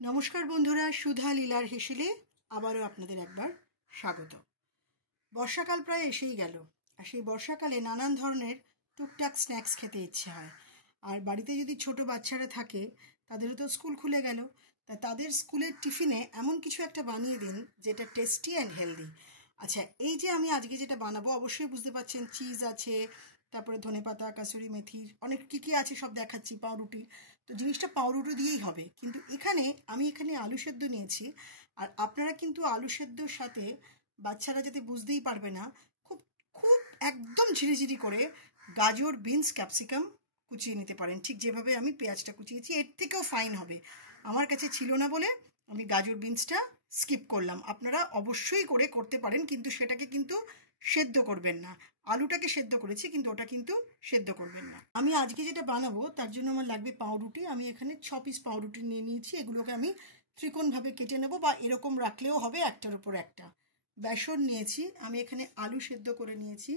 নমস্কার বন্ধুরা, সুধা লীলার হেসেলে আবারও আপনাদের একবার স্বাগত। বর্ষাকাল প্রায় এসেই গেল, আর সেই বর্ষাকালে নানান ধরনের টুকটাক স্ন্যাক্স খেতে ইচ্ছে হয়। আর বাড়িতে যদি ছোট বাচ্চারা থাকে, তাদেরও তো স্কুল খুলে গেল, তা তাদের স্কুলের টিফিনে এমন কিছু একটা বানিয়ে দিন যেটা টেস্টি অ্যান্ড হেলদি। আচ্ছা, এই যে আমি আজকে যেটা বানাবো, অবশ্যই বুঝতে পারছেন চিজ আছে, তারপরে ধনেপাতা, কাসুরি মেথির অনেক কী আছে সব দেখাচ্ছি, পাউরুটি। তো জিনিসটা পাউরুটি দিয়েই হবে, কিন্তু আমি এখানে আলু সেদ্ধ নিয়েছি। আর আপনারা কিন্তু আলু সেদ্ধর সাথে বাচ্চারা যাতে বুঝতেই পারবে না, খুব খুব একদম ঝিরিঝিরি করে গাজর, বিনস, ক্যাপসিকাম কুচিয়ে নিতে পারেন, ঠিক যেভাবে আমি পেঁয়াজটা কুচিয়েছি। এর থেকেও ফাইন হবে। আমার কাছে ছিল না বলে আমি গাজর বিনসটা স্কিপ করলাম। আপনারা অবশ্যই করতে পারেন, কিন্তু সেটাকে কিন্তু সেদ্ধ করবেন না। আলুটাকে সেদ্ধ করেছি, কিন্তু ওটা কিন্তু সেদ্ধ করবেন না। আমি আজকে যেটা বানাবো তার জন্য আমার লাগবে পাউরুটি। আমি এখানে 6 পিস পাউরুটি নিয়ে নিয়েছি। এগুলোকে আমি ত্রিকোণভাবে কেটে নেব, বা এরকম রাখলেও হবে, একটার উপর একটা। বেসন নিয়েছি, আমি এখানে আলু সেদ্ধ করে নিয়েছি,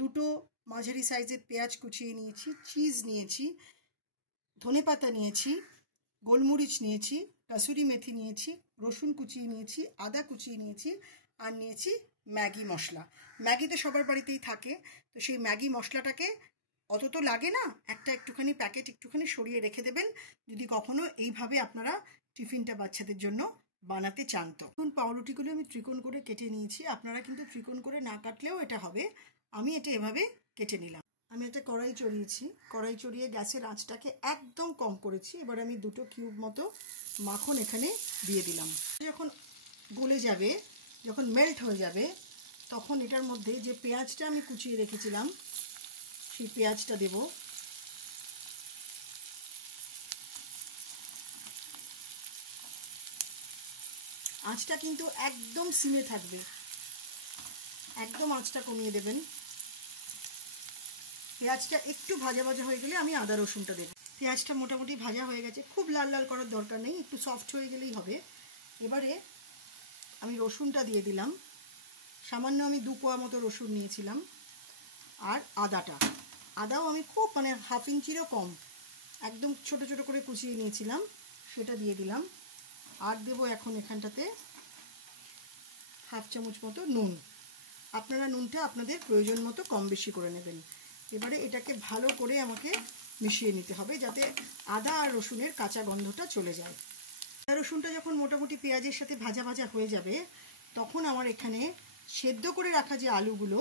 দুটো মাঝারি সাইজের পেঁয়াজ কুচিয়ে নিয়েছি, চিজ নিয়েছি, ধনেপাতা নিয়েছি, গোলমরিচ নিয়েছি, কাসুরি মেথি নিয়েছি, রসুন কুচিয়ে নিয়েছি, আদা কুচিয়ে নিয়েছি, আর নিয়েছি ম্যাগি মশলা। ম্যাগি তো সবার বাড়িতেই থাকে, তো সেই ম্যাগি মশলাটাকে অত তো লাগে না, একটুখানি প্যাকেট একটুখানি সরিয়ে রেখে দেবেন, যদি কখনো এইভাবে আপনারা টিফিনটা বাচ্চাদের জন্য বানাতে চান। তো এখন পাউরুটিগুলো আমি ত্রিকোণ করে কেটে নিয়েছি। আপনারা কিন্তু ত্রিকোণ করে না কাটলেও এটা হবে। আমি এটা এভাবে কেটে নিলাম। আমি একটা কড়াই চড়িয়েছি, কড়াই চড়িয়ে গ্যাসের আঁচটাকে একদম কম করেছি। এবার আমি 2 কিউব মতো মাখন এখানে দিয়ে দিলাম। যখন গলে যাবে, যখন মেল্ট হয়ে যাবে, তখন এটার মধ্যে যে পেঁয়াজটা আমি কুচিয়ে রেখেছিলাম সেই পেঁয়াজটা দেব। আঁচটা কিন্তু একদম সিমে থাকবে, একদম আঁচটা কমিয়ে দেবেন। পেঁয়াজটা একটু ভাজা ভাজা হয়ে গেলে আমি আদা রসুনটা দেব। পেঁয়াজটা মোটামুটি ভাজা হয়ে গেছে, খুব লাল লাল করার দরকার নেই, একটু সফট হয়ে গেলেই হবে। এবারে আমি রসুনটা দিয়ে দিলাম। সামান্য আমি 2 কোয়া মতো রসুন নিয়েছিলাম। আর আদাও আমি খুব হাফ ইঞ্চিরও কম, একদম ছোট ছোট করে কুচিয়ে নিয়েছিলাম, সেটা দিয়ে দিলাম। আর দেবো এখন এখানটাতে হাফ চামচ মতো নুন। আপনারা নুনটা আপনাদের প্রয়োজন মতো কম বেশি করে নেবেন। এবারে এটাকে ভালো করে আমাকে মিশিয়ে নিতে হবে, যাতে আদা আর রসুনের কাঁচা গন্ধটা চলে যায়। আদা রসুনটা যখন মোটামুটি পেঁয়াজের সাথে ভাজা ভাজা হয়ে যাবে, তখন আমার এখানে সেদ্ধ করে রাখা যে আলুগুলো,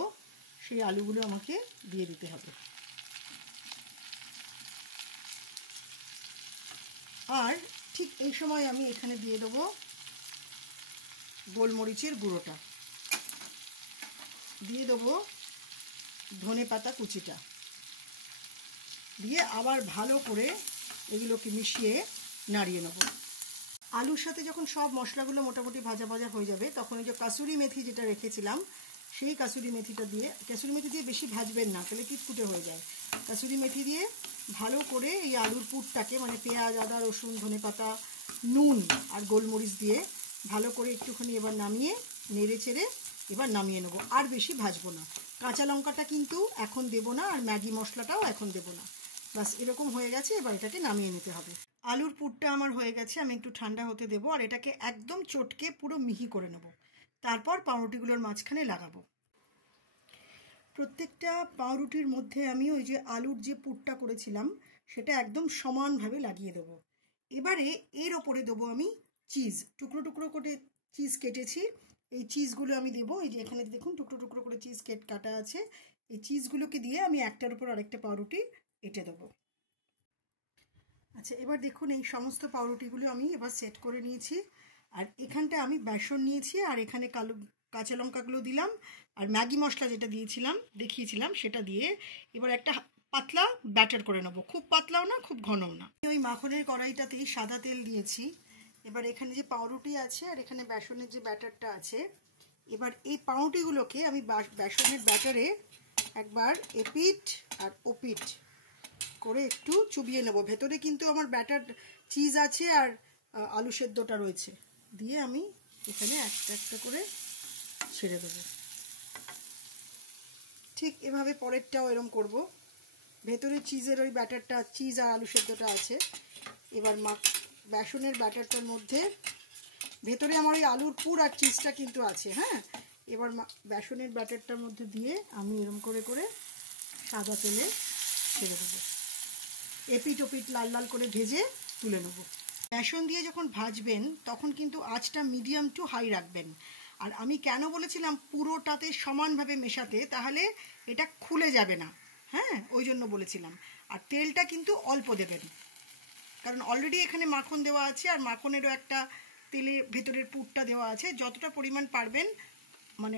সেই আলুগুলো আমাকে দিয়ে দিতে হবে। আর ঠিক এই সময় আমি এখানে দিয়ে দেবো গোলমরিচের গুঁড়োটা, দিয়ে দেবো ধনেপাতা কুচিটা, দিয়ে আবার ভালো করে এগুলোকে মিশিয়ে নাড়িয়ে নেব। আলুর সাথে যখন সব মশলাগুলো মোটামুটি ভাজা ভাজা হয়ে যাবে, তখন এই যে কাসুরি মেথি যেটা রেখেছিলাম, সেই কাসুরি মেথি দিয়ে বেশি ভাজবেন না, তাহলে কিটকুটে হয়ে যায়। কাসুরি মেথি দিয়ে ভালো করে এই আলুর পুরটাকে, পেঁয়াজ, আদা, রসুন, ধনেপাতা, নুন আর গোলমরিচ দিয়ে ভালো করে একটুখানি এবার নামিয়ে নেড়ে চেড়ে এবার নামিয়ে নেবো। আর বেশি ভাজবো না। কাঁচা লঙ্কাটা কিন্তু এখন দেবো না, আর ম্যাগি মশলাটাও এখন দেবো না। বাস এরকম হয়ে গেছে, এবার এটাকে নামিয়ে নিতে হবে। আলুর পুরটা আমার হয়ে গেছে, আমি একটু ঠান্ডা হতে দেবো, আর এটাকে একদম চটকে পুরো মিহি করে নেব। তারপর পাউরুটিগুলোর মাঝখানে লাগাবো। প্রত্যেকটা পাউরুটির মধ্যে আমি ওই যে আলুর যে পুরটা করেছিলাম সেটা একদম সমানভাবে লাগিয়ে দেবো। এবারে এর ওপরে দেবো আমি চিজ, টুকরো টুকরো করে চিজ কেটেছি, এই চিজগুলো আমি দেবো। এই যে এখানে দেখুন টুকরো টুকরো করে চিজ কাটা আছে, এই চিজগুলোকে দিয়ে আমি একটার উপর আরেকটা পাউরুটি এঁটে দেবো। আচ্ছা, এবার দেখুন এই সমস্ত পাউরুটিগুলো আমি এবার সেট করে নিয়েছি। আর এখানটা আমি বেসন নিয়েছি, আর এখানে কাঁচা লঙ্কাগুলো দিলাম, আর ম্যাগি মশলা যেটা দেখিয়েছিলাম সেটা দিয়ে এবার একটা পাতলা ব্যাটার করে নেবো। খুব পাতলাও না, খুব ঘনও না। ওই মাখনের কড়াইটাতেই সাদা তেল দিয়েছি। এবার এখানে যে পাউরুটি আছে আর এখানে বেসনের যে ব্যাটারটা আছে, এবার এই পাউরুটিগুলোকে আমি বেসনের ব্যাটারে একবার এপিঠ আর ওপিঠ করে একটু চুবিয়ে নেব। ভেতরে কিন্তু আমার ব্যাটার চিজ আছে আর আলু সেদ্ধটা রয়েছে, দিয়ে আমি এখানে একটা একটা করে ছেড়ে দেবো। ঠিক এভাবে পরেরটাও এরম করব। ভেতরে চিজের ওই ব্যাটারটা, চিজ আর আলু সেদ্ধটা আছে। এবার বেসনের ব্যাটারটার মধ্যে ভেতরে আমার ওই আলুর পুর আর চিজটা কিন্তু আছে। হ্যাঁ, এবার বেসনের ব্যাটারটার মধ্যে দিয়ে আমি এরকম করে করে সাদা তেলে ছেড়ে দেবো। এপিট ওপিট লাল লাল করে ভেজে তুলে নেব। বেসন দিয়ে যখন ভাজবেন তখন কিন্তু আঁচটা মিডিয়াম টু হাই রাখবেন। আর আমি কেন বলেছিলাম পুরোটাতে সমানভাবে মেশাতে, তাহলে এটা খুলে যাবে না। হ্যাঁ, ওই জন্য বলেছিলাম। আর তেলটা কিন্তু অল্প দেবেন, কারণ অলরেডি এখানে মাখন দেওয়া আছে আর মাখনেরও একটা তেলের ভেতরের পুরটা দেওয়া আছে। যতটা পরিমাণ পারবেন মানে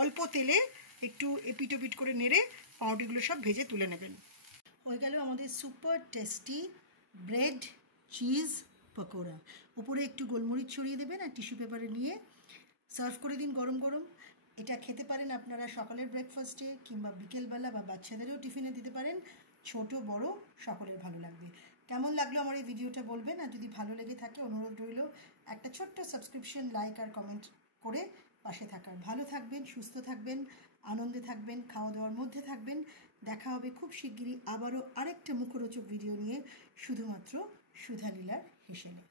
অল্প তেলে একটু এপিট ওপিট করে নেড়ে পাউরুটিগুলো সব ভেজে তুলে নেবেন। হয়ে গেল আমাদের super tasty bread cheese pakora. উপরে একটু গোলমরিচ ছড়িয়ে দেবেন আর টিস্যু পেপারে নিয়ে সার্ভ করে দিন গরম গরম। এটা খেতে পারেন আপনারা সকালের ব্রেকফাস্টে কিংবা বিকেলবেলা বা বাচ্চাদেরও টিফিনে দিতে পারেন। ছোট বড় সকলের ভালো লাগবে। কেমন লাগলো আমার এই ভিডিওটা বলবেন। আর যদি ভালো লেগে থাকে অনুরোধ রইল একটা ছোট্ট সাবস্ক্রিপশন, লাইক আর কমেন্ট করে পাশে থাকার। ভালো থাকবেন, সুস্থ থাকবেন, আনন্দে থাকবেন, খাওয়া দাওয়ার মধ্যে থাকবেন। দেখা হবে খুব শিগগিরই আবারও আরেকটা মুখরোচক ভিডিও নিয়ে, শুধুমাত্র সুধা লীলার হেসেলে।